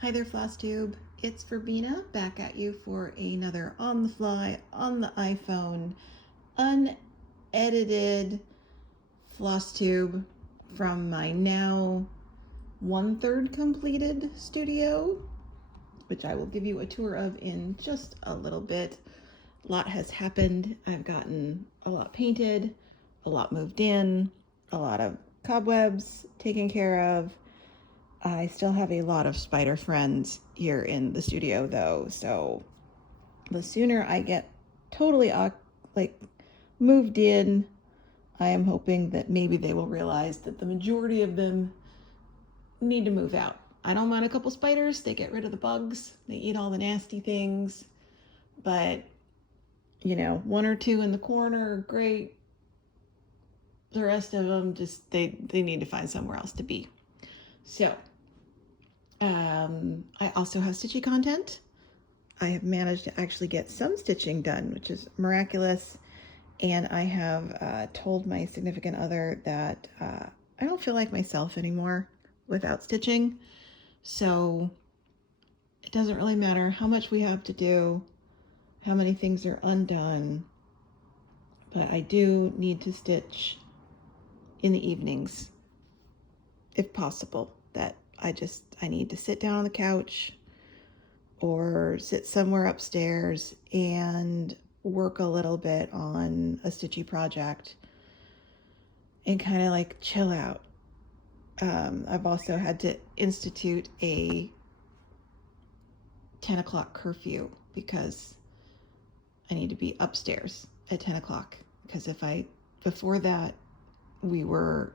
Hi there, FlossTube. It's Verbena back at you for another on the fly, on the iPhone, unedited FlossTube from my now 1/3 completed studio, which I will give you a tour of in just a little bit. A lot has happened. I've gotten a lot painted, a lot moved in, a lot of cobwebs taken care of. I still have a lot of spider friends here in the studio though, so the sooner I get totally moved in, I am hoping that maybe they will realize that the majority of them need to move out. I don't mind a couple spiders, they get rid of the bugs, they eat all the nasty things, but one or two in the corner, great. The rest of them just they need to find somewhere else to be. So I also have stitchy content. I have managed to actually get some stitching done, which is miraculous. And I have told my significant other that I don't feel like myself anymore without stitching. So it doesn't really matter how much we have to do, how many things are undone, but I do need to stitch in the evenings, if possible. That I need to sit down on the couch or sit somewhere upstairs and work a little bit on a stitchy project and kind of like chill out. I've also had to institute a 10 o'clock curfew because I need to be upstairs at 10 o'clock. Because before that, we were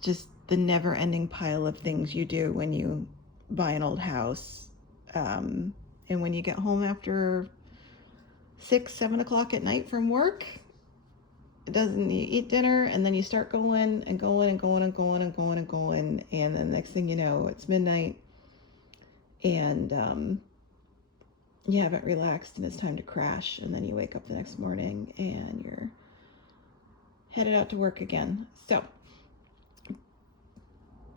just the never ending pile of things you do when you buy an old house. And when you get home after 6-7 o'clock at night from work, you eat dinner and then you start going and going and going and going and going and going, and then next thing you know, it's midnight and you haven't relaxed and it's time to crash, and then you wake up the next morning and you're headed out to work again. So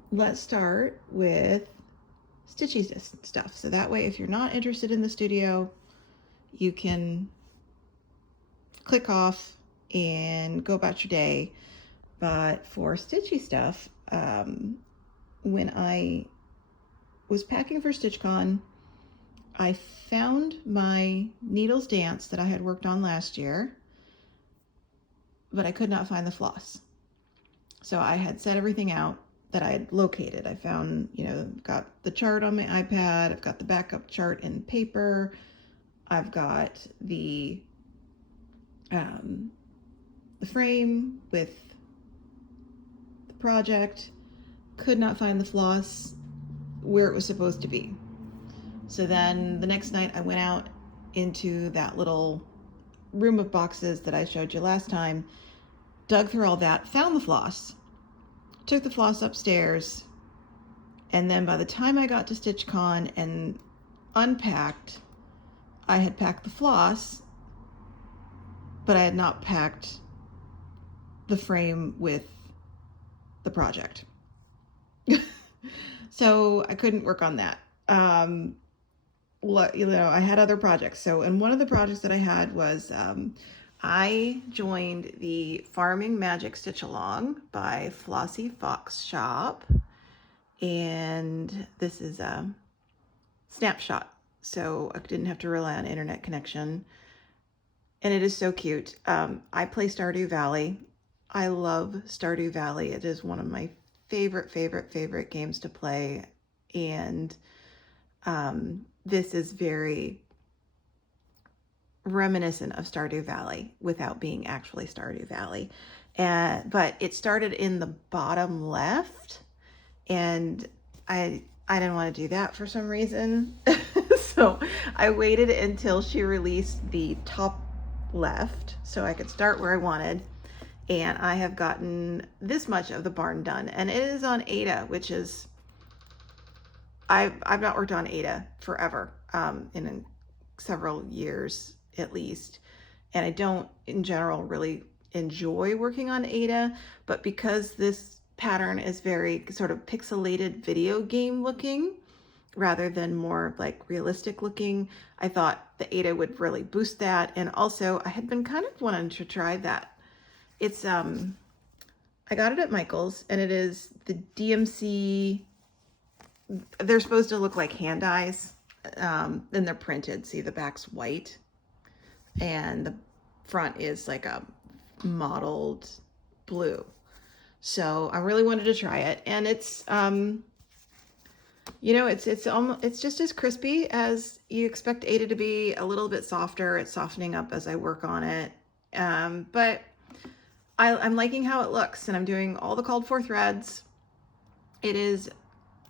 let's start with stitchy stuff, so that way if you're not interested in the studio, you can click off and go about your day. But for stitchy stuff, when I was packing for StitchCon, I found my Needles Dance that I had worked on last year, but I could not find the floss. So I had set everything out that I had located. I found, got the chart on my iPad, I've got the backup chart in paper, I've got the frame with the project, could not find the floss where it was supposed to be. So then the next night I went out into that little room of boxes that I showed you last time, dug through all that, found the floss, took the floss upstairs, and then by the time I got to StitchCon and unpacked, I had packed the floss, but I had not packed the frame with the project. So I couldn't work on that. I had other projects. So, and one of the projects that I had was I joined the Farming Magic Stitch Along by Flossie Fox Shop, and this is a snapshot, so I didn't have to rely on internet connection. And it is so cute. I play Stardew Valley. I love Stardew Valley. It is one of my favorite games to play. And this is very reminiscent of Stardew Valley without being actually Stardew Valley. But it started in the bottom left, and I didn't want to do that for some reason. So I waited until she released the top left so I could start where I wanted. And I have gotten this much of the barn done, and it is on Ada, which is, I've not worked on Ada forever, in several years at least, and I don't in general really enjoy working on Ada, but because this pattern is very sort of pixelated video game looking, rather than more like realistic looking. I thought the Aida would really boost that. And also I had been kind of wanting to try that. It's, I got it at Michael's, and it is the DMC. They're supposed to look like hand eyes, and they're printed. See, the back's white and the front is like a mottled blue. So I really wanted to try it, and it's you know, it's just as crispy as you expect Aida to be, a little bit softer. It's softening up as I work on it, but I'm liking how it looks, and I'm doing all the called for threads. It is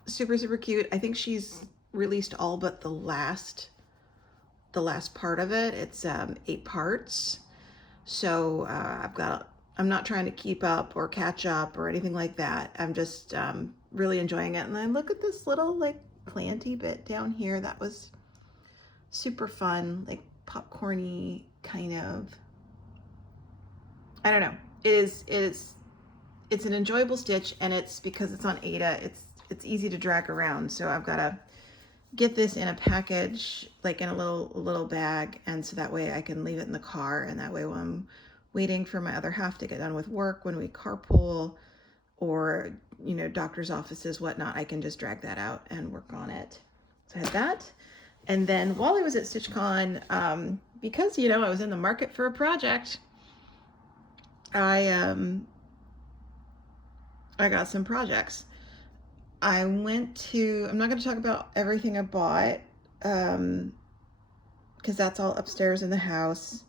super, super cute. I think she's released all but the last part of it. It's 8 parts. So I'm not trying to keep up or catch up or anything like that. I'm just really enjoying it. And then look at this little like planty bit down here. That was super fun, like popcorny kind of. I don't know. It's an enjoyable stitch, and it's because it's on Aida, it's easy to drag around. So I've got to get this in a package, like in a little bag, and so that way I can leave it in the car, and that way when I'm waiting for my other half to get done with work, when we carpool, or you know, doctor's offices, whatnot, I can just drag that out and work on it. So I had that. And then while I was at StitchCon, because you know, I was in the market for a project, I got some projects. I went to, I'm not going to talk about everything I bought, because that's all upstairs in the house.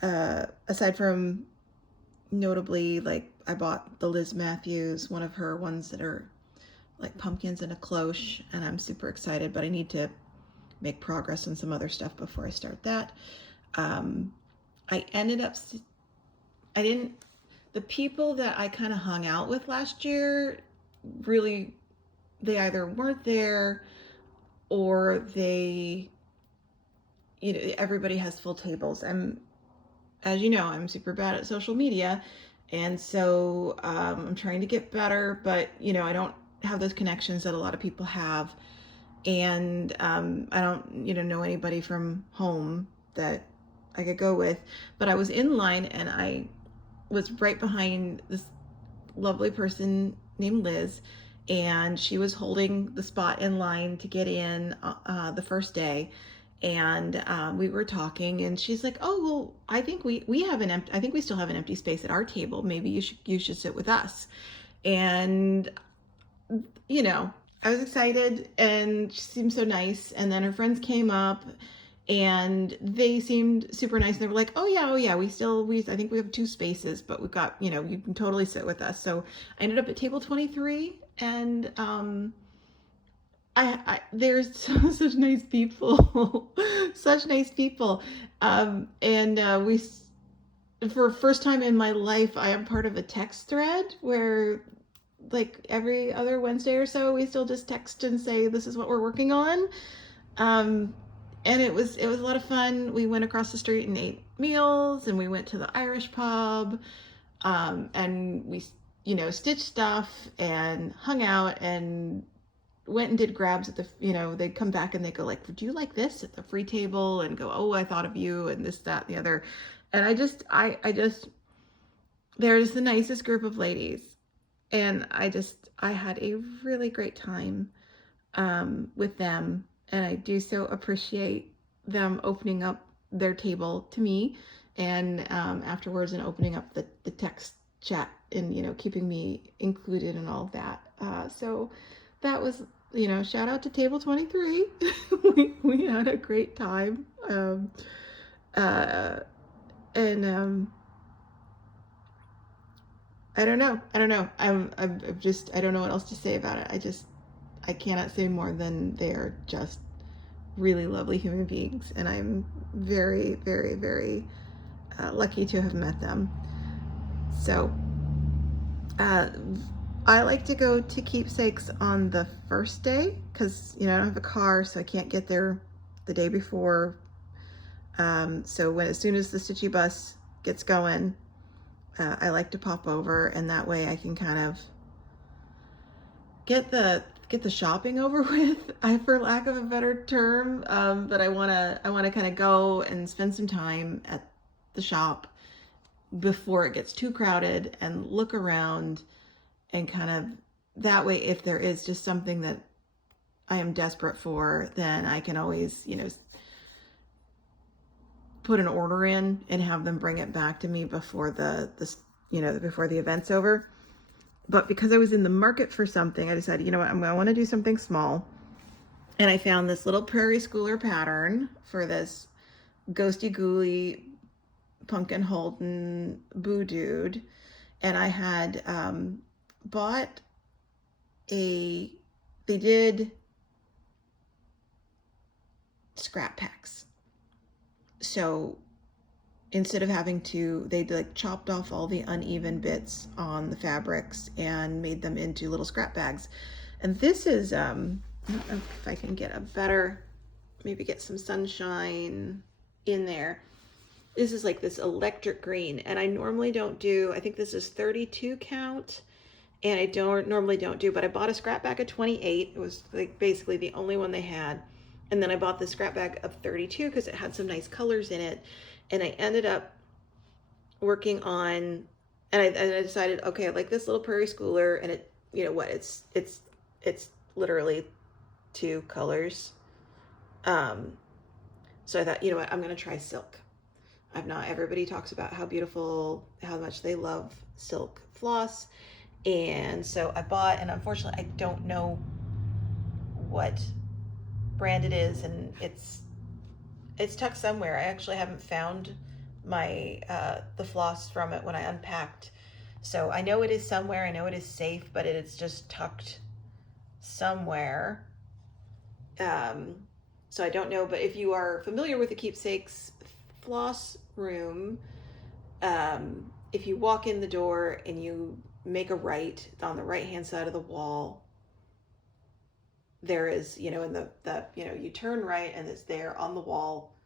Aside from notably, like I bought the Liz Matthews, one of her ones that are like pumpkins in a cloche, and I'm super excited, but I need to make progress on some other stuff before I start that. I ended up, the people that I kind of hung out with last year, really, they either weren't there, or they, you know, everybody has full tables. As you know, I'm super bad at social media, and so I'm trying to get better, but you know, I don't have those connections that a lot of people have, and I don't, you know anybody from home that I could go with. But I was in line, and I was right behind this lovely person named Liz, and she was holding the spot in line to get in the first day. And we were talking, and she's like, "Oh, well, I think we have I think we still have an empty space at our table. Maybe you should sit with us." And you know, I was excited, and she seemed so nice. And then her friends came up, and they seemed super nice. They were like, oh yeah, I think we have 2 spaces, but we've got, you know, you can totally sit with us. So I ended up at table 23, and there's such nice people, such nice people. And we, for first time in my life, I am part of a text thread where like every other Wednesday or so, we still just text and say, this is what we're working on. And it was a lot of fun. We went across the street and ate meals, and we went to the Irish pub, and we, you know, stitched stuff and hung out and went and did grabs at the, you know, they'd come back and they go like, do you like this at the free table? And go, oh, I thought of you, and this, that, and the other. And I just, they're just the nicest group of ladies. And I had a really great time with them. And I do so appreciate them opening up their table to me, and afterwards, and opening up the text chat, and, you know, keeping me included in all of that. So that was, you know, shout out to table 23. we had a great time. I don't know. I'm just, I don't know what else to say about it. I cannot say more than they're just really lovely human beings, and I'm very, very, very lucky to have met them. So I like to go to Keepsakes on the first day, because, you know, I don't have a car, so I can't get there the day before. So as soon as the Stitchy bus gets going, I like to pop over, and that way I can kind of get get the shopping over with, for lack of a better term. But I wanna kind of go and spend some time at the shop before it gets too crowded and look around, and kind of that way, if there is just something that I am desperate for, then I can always, put an order in and have them bring it back to me before before the event's over. But because I was in the market for something, I decided, I want to do something small. And I found this little Prairie Schooler pattern for this Ghosty Ghoulie Pumpkin Holden Boo Dude. And I had bought they did scrap packs. So instead of having to, they like chopped off all the uneven bits on the fabrics and made them into little scrap bags. And this is, I don't know if I can get a better, maybe get some sunshine in there. This is like this electric green, and I normally don't do, I think this is 32 count, and I normally don't do, but I bought a scrap bag of 28. It was like basically the only one they had. And then I bought the scrap bag of 32 because it had some nice colors in it. And I ended up working on, and I decided, okay, I like this little Prairie Schooler, and it, it's literally 2 colors. So I thought, I'm going to try silk. Everybody talks about how much they love silk floss. And so I bought, and unfortunately I don't know what brand it is, and it's tucked somewhere. I actually haven't found my the floss from it when I unpacked. So I know it is somewhere, I know it is safe, but it is just tucked somewhere. So I don't know, but if you are familiar with the Keepsakes floss room, if you walk in the door and you make a right on the right hand side of the wall, there is, in the you turn right, and it's there on the wall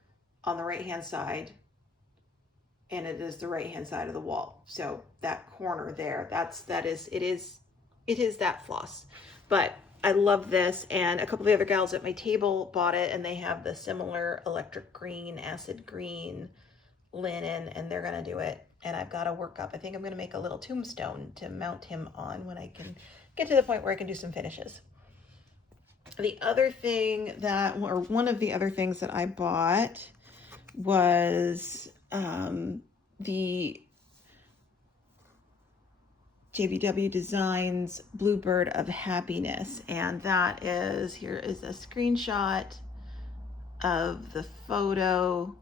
on the right hand side, and it is the right hand side of the wall. So that corner there, it is that floss. But I love this, and a couple of the other gals at my table bought it, and they have the similar electric green, acid green linen, and they're gonna do it. And I've got to work up, I think I'm gonna make a little tombstone to mount him on when I can get to the point where I can do some finishes. The other thing one of the other things that I bought was the JBW Designs Bluebird of Happiness, and that is, here is a screenshot of the photo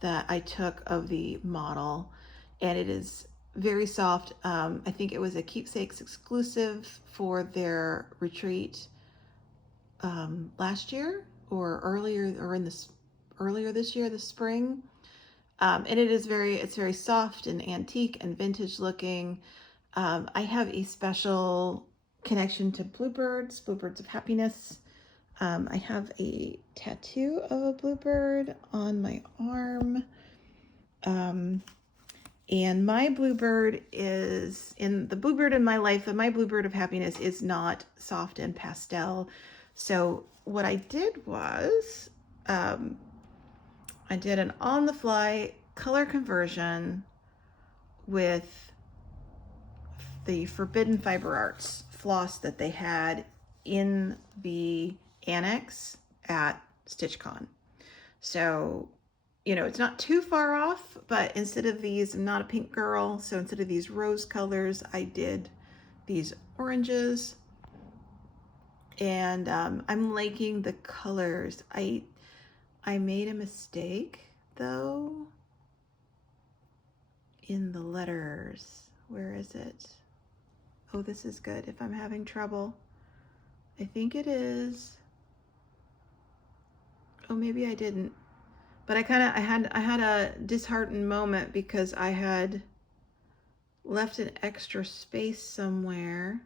that I took of the model, and it is very soft. I think it was a Keepsakes exclusive for their retreat last year or earlier, or earlier this year, the spring. And it's very soft and antique and vintage looking. I have a special connection to bluebirds of happiness. I have a tattoo of a bluebird on my arm. And my bluebird is, in the bluebird in my life, and my bluebird of happiness is not soft and pastel. So what I did was, I did an on-the-fly color conversion with the Forbidden Fiber Arts floss that they had in the annex at StitchCon. So, it's not too far off, but instead of these, I'm not a pink girl, so instead of these rose colors, I did these oranges. And I'm liking the colors. I made a mistake, though, in the letters. Where is it? Oh, this is good if I'm having trouble. I think it is. Oh, maybe I didn't. But I had a disheartened moment because I had left an extra space somewhere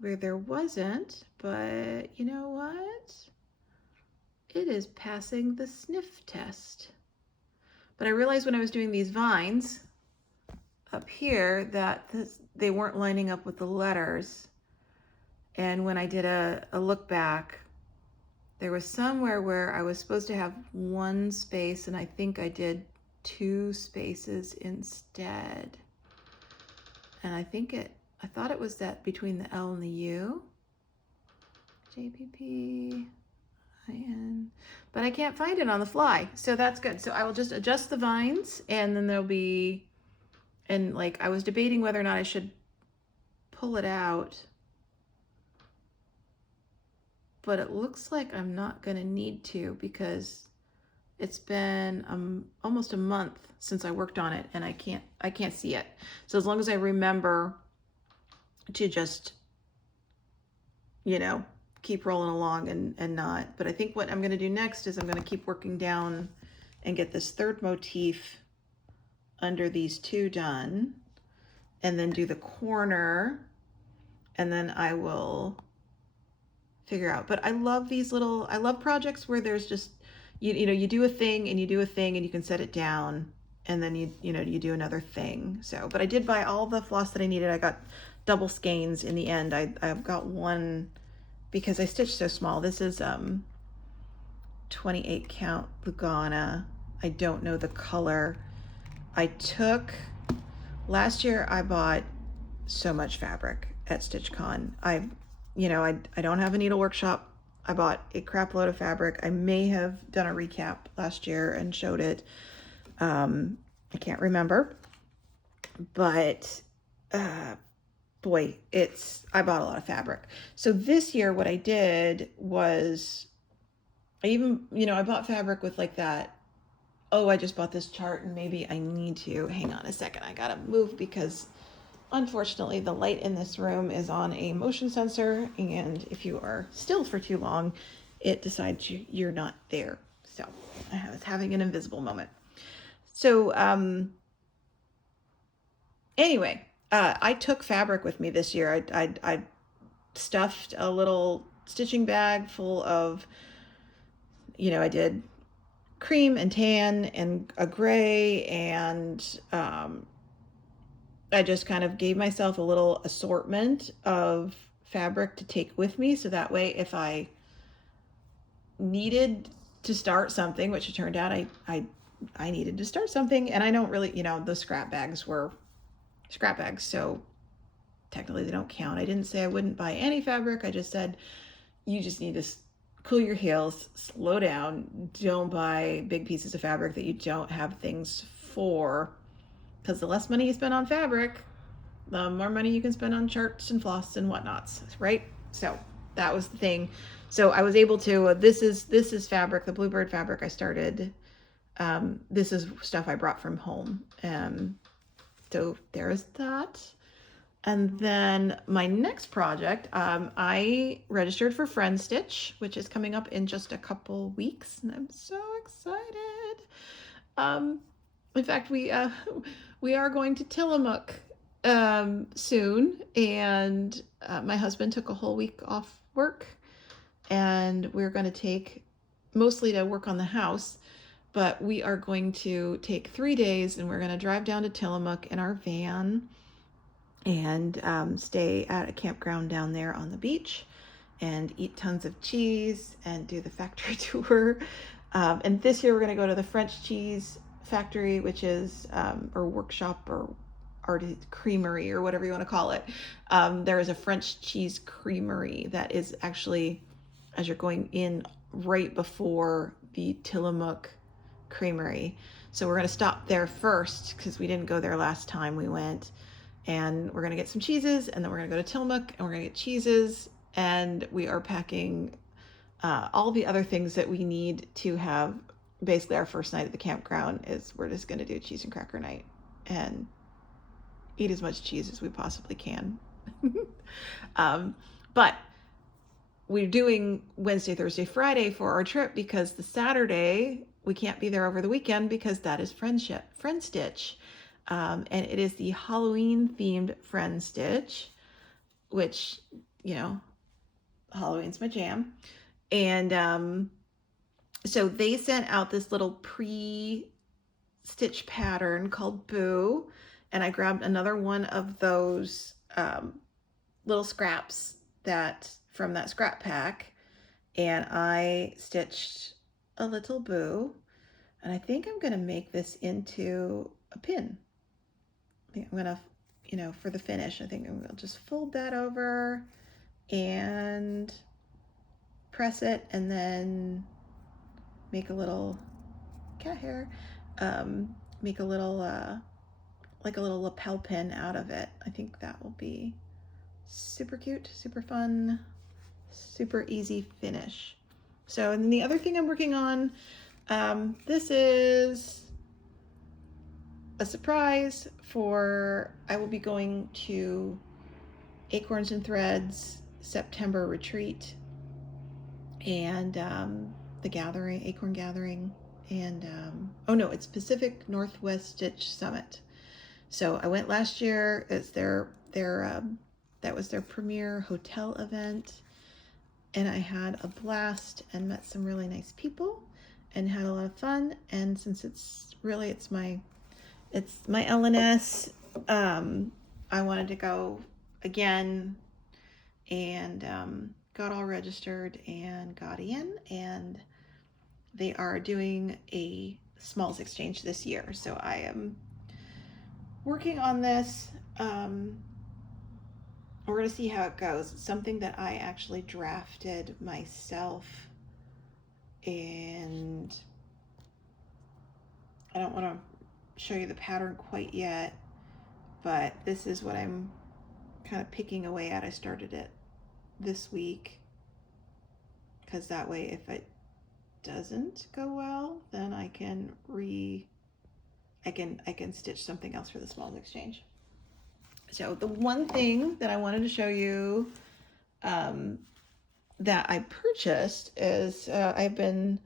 where there wasn't, but you know what? It is passing the sniff test. But I realized when I was doing these vines up here that they weren't lining up with the letters. And when I did a look back, there was somewhere where I was supposed to have one space, and I think I did 2 spaces instead. And I thought it was that between the L and the U. JPP, IN. But I can't find it on the fly, so that's good. So I will just adjust the vines, and then there'll be, and like I was debating whether or not I should pull it out, but it looks like I'm not gonna need to because it's been almost a month since I worked on it, and I can't see it. So as long as I remember to just, you know, keep rolling along and not. But I think what I'm going to do next is I'm going to keep working down and get this third motif under these 2 done, and then do the corner, and then I will figure out. But I love these little, I love projects where there's just, you know, you do a thing and you do a thing and you can set it down, and then you do another thing. So, but I did buy all the floss that I needed. I got double skeins in the end. I've got one because I stitched so small. This is 28 count Lugana. I don't know the color. Last year I bought so much fabric at StitchCon. I don't have a needle workshop. I bought a crap load of fabric. I may have done a recap last year and showed it. I can't remember, but boy, I bought a lot of fabric. So this year what I did was I bought fabric with like that, oh, I just bought this chart and maybe I need to, hang on a second, I gotta move because unfortunately the light in this room is on a motion sensor, and if you are still for too long, it decides you're not there. So I was having an invisible moment. So anyway, I took fabric with me this year. I stuffed a little stitching bag full of, I did cream and tan and a gray, and I just kind of gave myself a little assortment of fabric to take with me, so that way if I needed to start something, which it turned out I needed to start something, and I don't really, the scrap bags were scrap bags, so technically they don't count. I didn't say I wouldn't buy any fabric. I just said you just need to cool your heels, slow down, don't buy big pieces of fabric that you don't have things for, because the less money you spend on fabric, the more money you can spend on charts and floss and whatnots, right? So that was the thing. So I was able to, this is fabric, the Bluebird fabric I started. This is stuff I brought from home. So there's that. And then my next project, I registered for Friend Stitch, which is coming up in just a couple weeks, and I'm so excited. In fact, we are going to Tillamook soon, and my husband took a whole week off work, and we're going to take mostly to work on the house, but we are going to take 3 days, and we're going to drive down to Tillamook in our van and stay at a campground down there on the beach and eat tons of cheese and do the factory tour. And this year we're going to go to the French cheese factory, which is, or workshop or art creamery or whatever you want to call it. There is a French cheese creamery that is actually, as you're going in, right before the Tillamook creamery. So we're going to stop there first because we didn't go there last time we went. And we're going to get some cheeses, and then we're going to go to Tillamook and we're going to get cheeses, and we are packing all the other things that we need to have. Basically our first night at the campground is we're just going to do cheese and cracker night and eat as much cheese as we possibly can. But we're doing Wednesday, Thursday, Friday for our trip because the Saturday we can't be there over the weekend because that is Friend Stitch. And it is the Halloween themed Friend Stitch, which, Halloween's my jam. And so they sent out this little pre-stitch pattern called Boo, and I grabbed another one of those little scraps that from that scrap pack, and I stitched a little boo, and I think I'm going to make this into a pin. I think I'm going to, you know, for the finish, I think I'm going to just fold that over and press it, and then make a little cat hair, make a little like a little lapel pin out of it. I think that will be super cute, super fun, super easy finish. So, and then the other thing I'm working on, this is a surprise for, I will be going to Acorns and Threads September retreat and the gathering, Acorn Gathering, and oh no, it's Pacific Northwest Stitch Summit. So I went last year. It's their that was their premier hotel event, and I had a blast and met some really nice people and had a lot of fun. And since it's my LNS, I wanted to go again, and got all registered and got in, and they are doing a smalls exchange this year. So I am working on this. We're going to see how it goes. It's something that I actually drafted myself, and I don't want to show you the pattern quite yet, but this is what I'm kind of picking away at. I started it this week because that way if it doesn't go well, then I can stitch something else for the smalls exchange. So the one thing that I wanted to show you that I purchased is I've been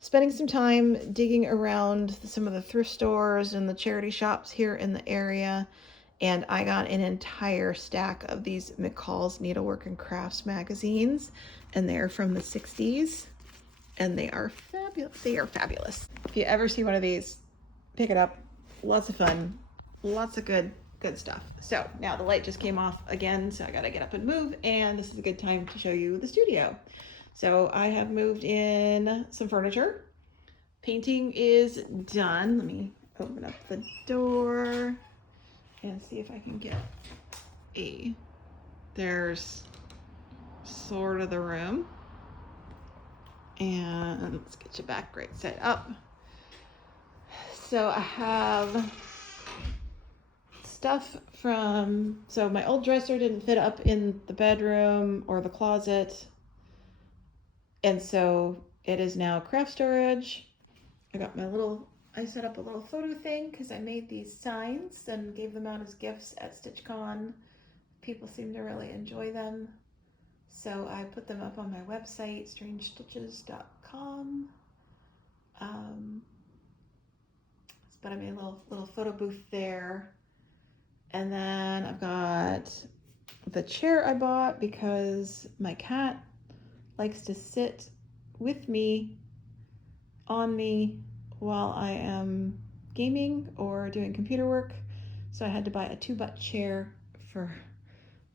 spending some time digging around some of the thrift stores and the charity shops here in the area, and I got an entire stack of these McCall's Needlework and Crafts magazines, and they're from the 60s, and they are fabulous. They are fabulous. If you ever see one of these, pick it up. Lots of fun, lots of good stuff. So now the light just came off again, so I gotta get up and move, and this is a good time to show you the studio. So I have moved in some furniture. Painting is done. Let me open up the door and see if I can get there's sort of the room. And let's get you back right side up. So I have stuff so my old dresser didn't fit up in the bedroom or the closet, and so it is now craft storage. I set up a little photo thing because I made these signs and gave them out as gifts at StitchCon. People seem to really enjoy them, so I put them up on my website, strangestitches.com. But I made a little photo booth there. And then I've got the chair I bought because my cat likes to sit with me, on me, while I am gaming or doing computer work. So I had to buy a 2-butt chair for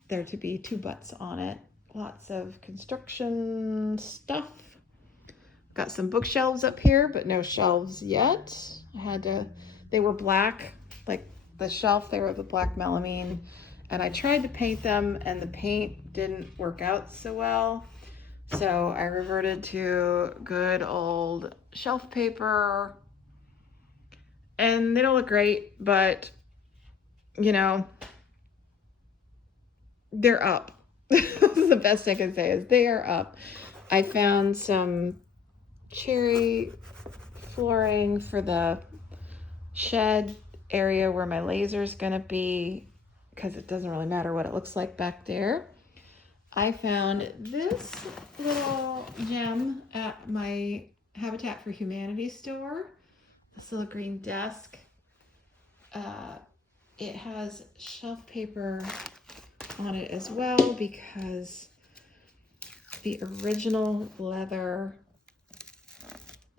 there to be 2 butts on it. Lots of construction stuff. Got some bookshelves up here, but no shelves yet. They were black, like the shelf, they were the black melamine, and I tried to paint them and the paint didn't work out so well. So I reverted to good old shelf paper, and they don't look great, but you know, they're up. The best I can say is they are up. I found some cherry flooring for the shed area where my laser is going to be, because it doesn't really matter what it looks like back there. I found this little gem at my Habitat for Humanity store, this little green desk. It has shelf paper on it as well because the original leather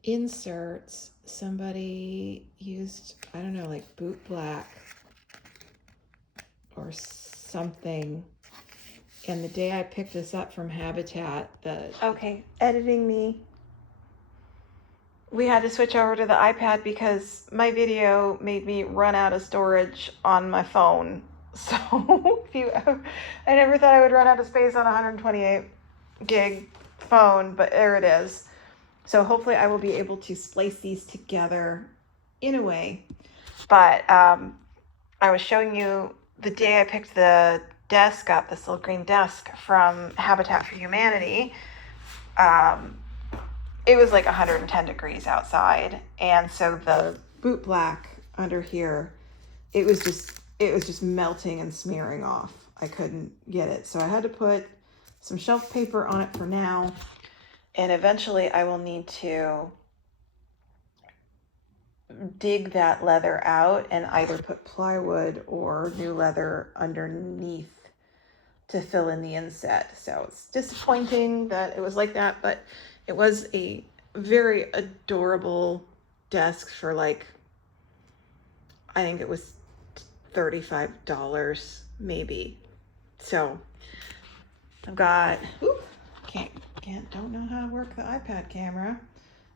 inserts somebody used, I don't know, like boot black or something, And the day I picked this up from Habitat, Okay, editing me. We had to switch over to the iPad because my video made me run out of storage on my phone. So I never thought I would run out of space on a 128 gig phone, but there it is. So hopefully I will be able to splice these together in a way. But I was showing you the day I picked the desk up, this little green desk from Habitat for Humanity. It was like 110 degrees outside, and so the boot black under here, it was just melting and smearing off. I couldn't get it, so I had to put some shelf paper on it for now, and eventually I will need to dig that leather out and either put plywood or new leather underneath to fill in the inset. So it's disappointing that it was like that, but it was a very adorable desk for like, I think it was $35 maybe. So I've got, don't know how to work the iPad camera.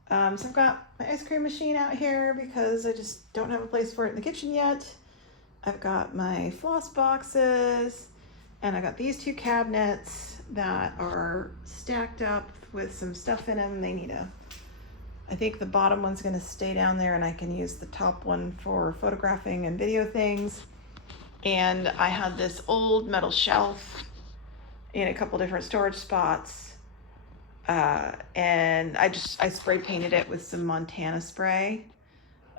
So I've got my ice cream machine out here because I just don't have a place for it in the kitchen yet. I've got my floss boxes, and I got these two cabinets that are stacked up with some stuff in them. I think the bottom one's going to stay down there, and I can use the top one for photographing and video things. And I had this old metal shelf in a couple different storage spots. And I spray painted it with some Montana spray.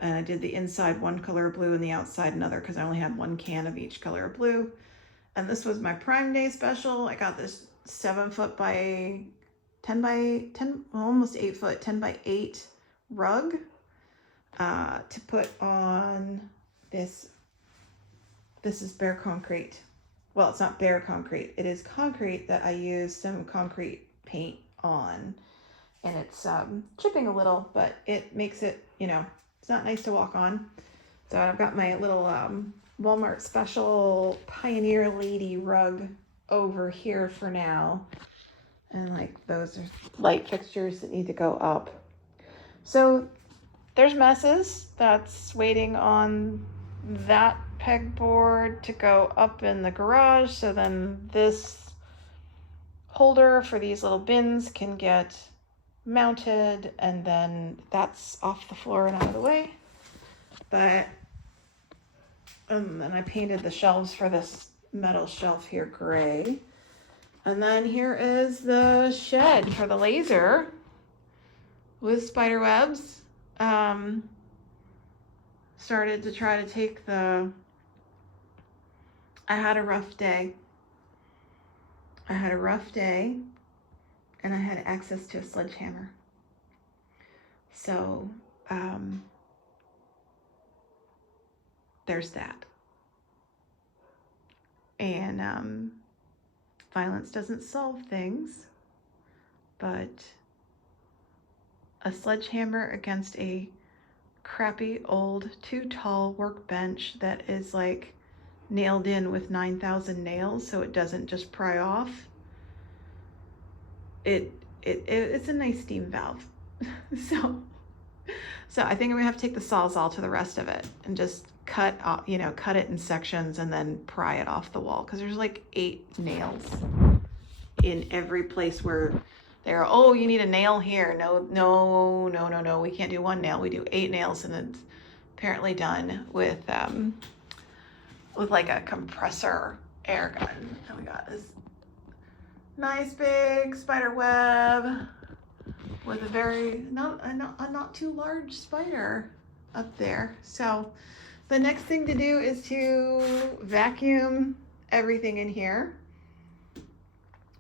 And I did the inside one color of blue and the outside another because I only had one can of each color of blue. And this was my Prime Day special. I got this 7 foot by 10 by 10, almost 8 foot, 10 by 8 rug to put on this. This is bare concrete. Well, it's not bare concrete. It is concrete that I use some concrete paint on. And it's chipping a little, but it makes it, it's not nice to walk on. So I've got my little Walmart special Pioneer Lady rug over here for now. And like those are light fixtures that need to go up. So there's messes that's waiting on that pegboard to go up in the garage. So then this holder for these little bins can get mounted, and then that's off the floor and out of the way. But and then I painted the shelves for this metal shelf here gray. And then here is the shed for the laser with spider webs. Started to try to take I had a rough day. And I had access to a sledgehammer. So, there's that. And violence doesn't solve things, but a sledgehammer against a crappy old too tall workbench that is like nailed in with 9,000 nails so it doesn't just pry off. It's a nice steam valve. So I think I'm gonna have to take the Sawzall to the rest of it and just cut it in sections and then pry it off the wall, because there's like 8 nails in every place where they're, oh, you need a nail here. No, we can't do 1 nail. We do 8 nails, and it's apparently done with like a compressor air gun. And we got this nice big spider web with a very not too large spider up there. So the next thing to do is to vacuum everything in here.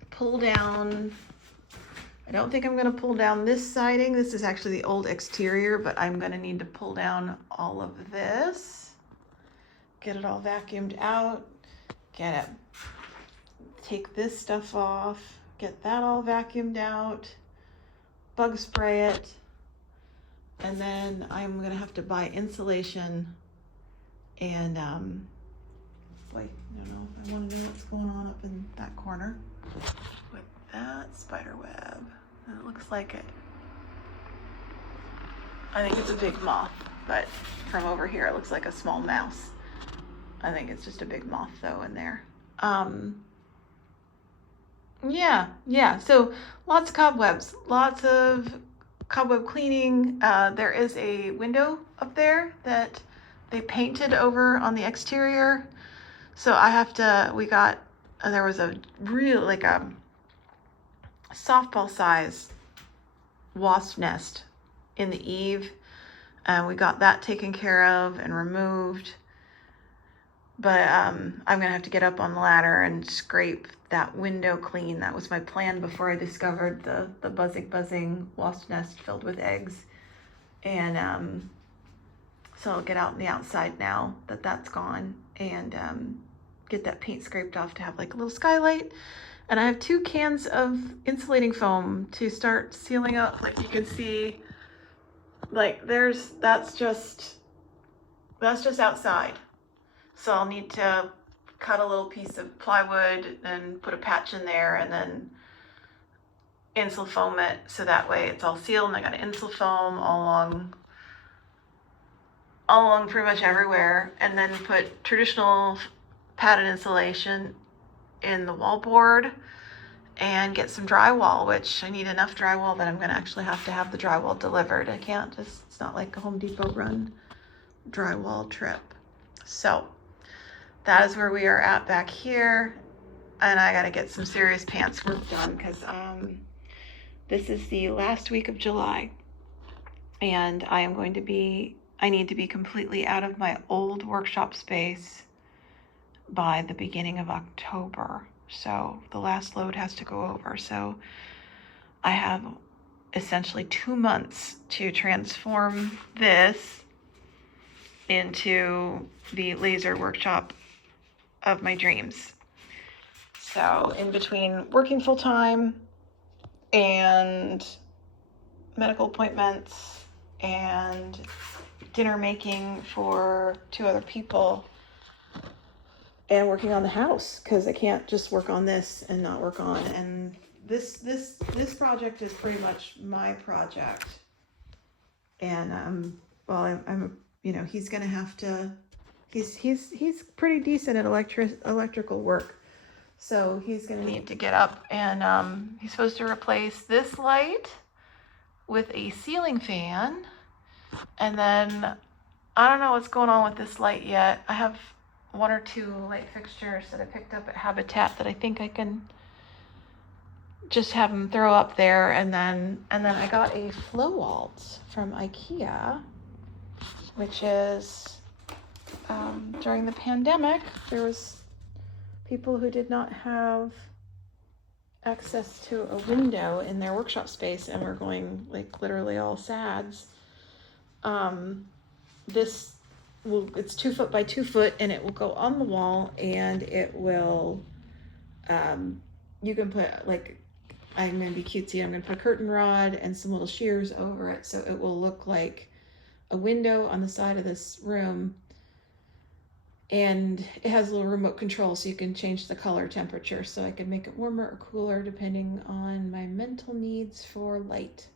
Pull down, I don't think I'm going to pull down this siding. This is actually the old exterior, but I'm going to need to pull down all of this. Get it all vacuumed out. Take this stuff off. Get that all vacuumed out. Bug spray it. And then I'm going to have to buy insulation and boy, I don't know. I want to know what's going on up in that corner with that spider web. And it looks like it. I think it's a big moth, but from over here it looks like a small mouse. I think it's just a big moth though in there. Yeah. So lots of cobwebs, lots of cobweb cleaning. There is a window up there that they painted over on the exterior. So there was a real, like a softball size wasp nest in the eave. And we got that taken care of and removed. But I'm gonna have to get up on the ladder and scrape that window clean. That was my plan before I discovered the buzzing wasp nest filled with eggs. And so I'll get out in the outside now that that's gone and get that paint scraped off to have like a little skylight. And I have 2 cans of insulating foam to start sealing up. Like you can see, like that's just outside. So I'll need to cut a little piece of plywood and put a patch in there and then insul foam it so that way it's all sealed. And I got insul foam all along pretty much everywhere, and then put traditional padded insulation in the wallboard and get some drywall, which I need enough drywall that I'm going to actually have to have the drywall delivered. I can't just, it's not like a Home Depot run drywall trip. So that is where we are at back here. And I got to get some serious pants work done because this is the last week of July. And I need to be completely out of my old workshop space by the beginning of October. So the last load has to go over. So I have essentially 2 months to transform this into the laser workshop of my dreams. So in between working full time and medical appointments and dinner making for 2 other people and working on the house, because I can't just work on this and not work on, and this project is pretty much my project. And I'm he's gonna have to, he's pretty decent at electrical work, so he's gonna need to get up and he's supposed to replace this light with a ceiling fan. And then I don't know what's going on with this light yet. I have 1 or 2 light fixtures that I picked up at Habitat that I think I can just have them throw up there. And then I got a Flowalt from IKEA, which is during the pandemic, there was people who did not have access to a window in their workshop space and were going like literally all SADs. It's 2 foot by 2 foot, and it will go on the wall, and it will, you can put, like, I'm going to be cutesy, I'm going to put a curtain rod and some little shears over it, so it will look like a window on the side of this room. And it has a little remote control, so you can change the color temperature, so I can make it warmer or cooler depending on my mental needs for light.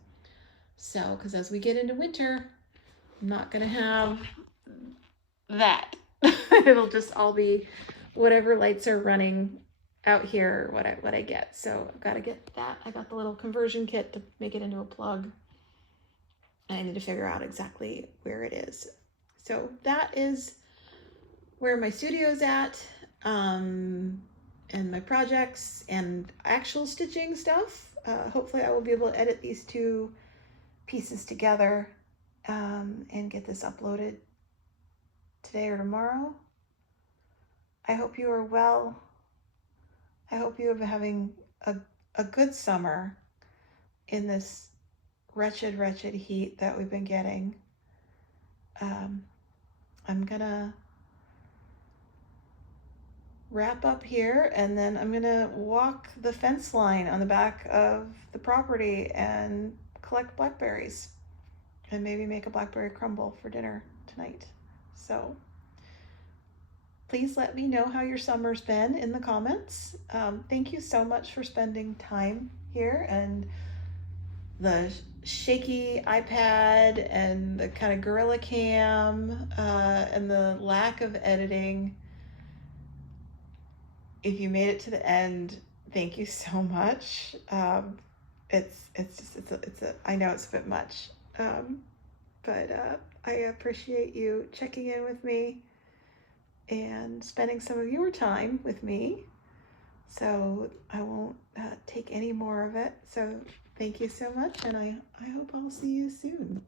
So, because as we get into winter, I'm not going to have that. It'll just all be whatever lights are running out here, what I get. So I've got to get that. I got the little conversion kit to make it into a plug. And I need to figure out exactly where it is. So that is where my studio's at, and my projects and actual stitching stuff. Hopefully I will be able to edit these 2 pieces together and get this uploaded today or tomorrow. I hope you are well. I hope you are having a good summer in this wretched heat that we've been getting. I'm gonna wrap up here, and then I'm gonna walk the fence line on the back of the property and collect blackberries and maybe make a blackberry crumble for dinner tonight. So please let me know how your summer's been in the comments. Thank you so much for spending time here, and the shaky iPad and the kind of Gorilla Cam and the lack of editing. If you made it to the end, thank you so much. I know it's a bit much, but I appreciate you checking in with me and spending some of your time with me. So I won't take any more of it. So thank you so much, and I hope I'll see you soon.